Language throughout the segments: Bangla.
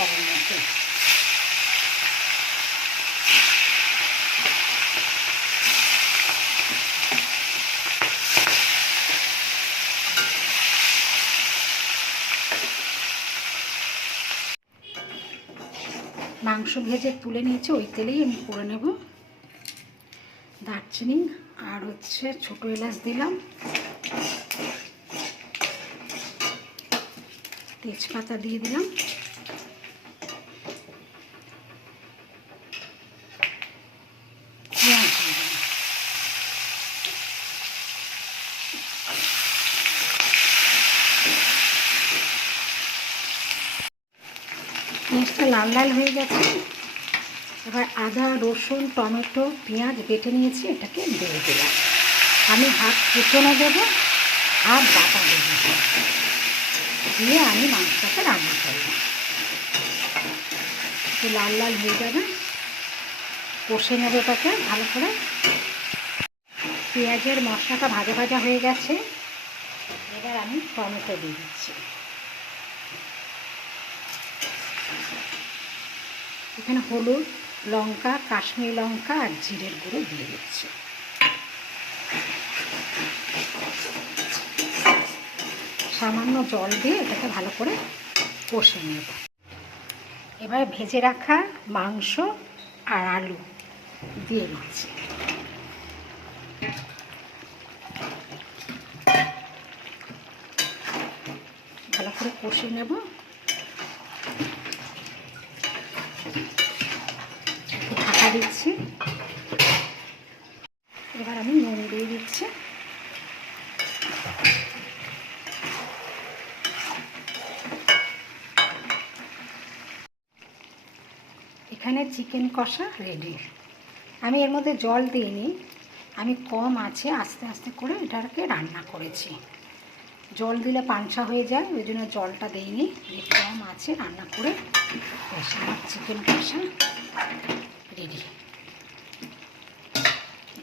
তরকারির মধ্যে। মাংস ভেজে তুলে নিয়েছি, ওই তেলেই আমি করে নেব। দারচিনি আর ছোটো এলাচ দিলাম, তেজপাতা দিয়ে দিলাম, পেঁয়াজ দিয়ে দিলাম। পেঁয়াজটা লাল লাল হয়ে গেছে। এবার আদা, রসুন, টমেটো, পেঁয়াজ বেটে নিয়েছি, এটাকে দিয়ে দিলাম। আমি হাফ কুচনো দেবো, হাফ বাটা দেবো, দিয়ে আমি মাংসটাকে রান্না করব। একটু লাল লাল হয়ে যাবে, কষে নেবে এটাকে ভালো করে। পেঁয়াজের মশলাটা ভাজা ভাজা হয়ে গেছে, এবার আমি টমেটো দিয়ে দিচ্ছি। এখানে হলুদ, লঙ্কা, কাশ্মীরি লঙ্কা আর জিরের গুঁড়ো দিয়ে দিচ্ছি। সামান্য জল দিয়ে এটাকে ভালো করে কষে নেব। এবার ভেজে রাখা মাংস আর আলু দিয়ে দিচ্ছি। ভালো করে কষে নেব। ঢাকা দিচ্ছি। এবার আমি নুন দিয়ে দিচ্ছি। এখানে চিকেন কষা রেডি। আমি এর মধ্যে জল দিইনি, আমি কম আছে আস্তে আস্তে করে এটাকে রান্না করেছি। জল দিলে পানসা হয়ে যায়, ওই জন্য জলটা দিইনি, কম আছে রান্না করে আমার চিকেন কষা রেডি।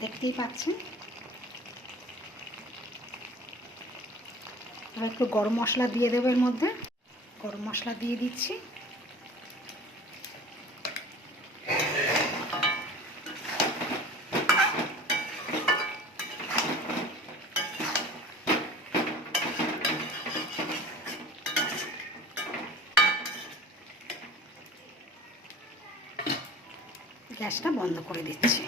দেখতেই পাচ্ছেন। এবার একটু গরম মশলা দিয়ে দেবো এর মধ্যে। গরম মশলা দিয়ে দিচ্ছি। গ্যাসটা বন্ধ করে দিচ্ছি।